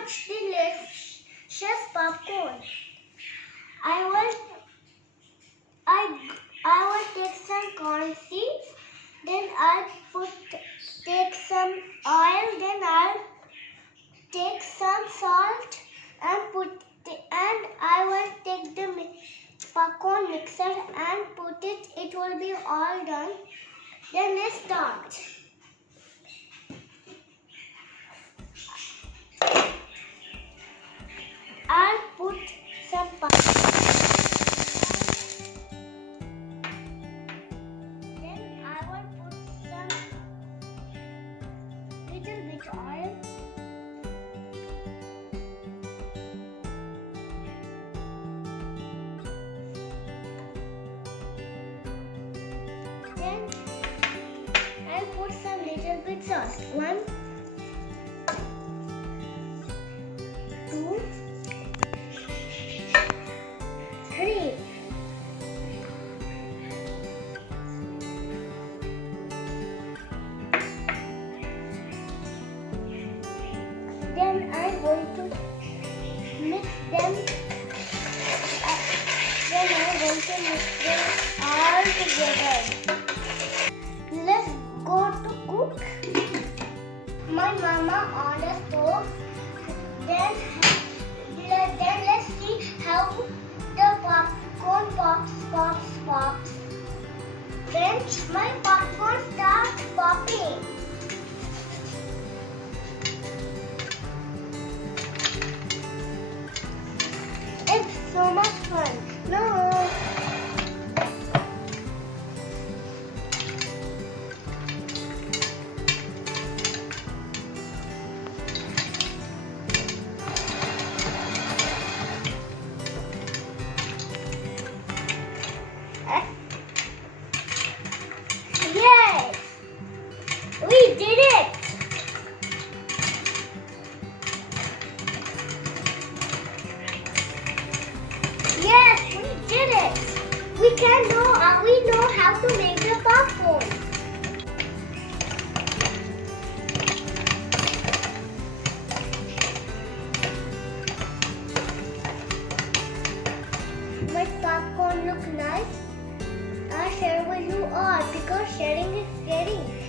much delicious popcorn. I will take some corn seeds. Then take some oil. Then I'll take some salt and I will take the popcorn mixer and put it. It will be all done. Then let's start. I'll put some popcorn. Then I will put some little bit oil. Then I'll put some little bit sauce. 1, 2, 3. Then I'm going to mix them. All together. Let's go to cook. My mama on the stove. Then let's see how the popcorn pops. Then my popcorn starts popping. It's so much fun. No. Yes! We did it! Yes, we did it! We know how to make the popcorn. My popcorn look nice. I'll share with you all because sharing is caring.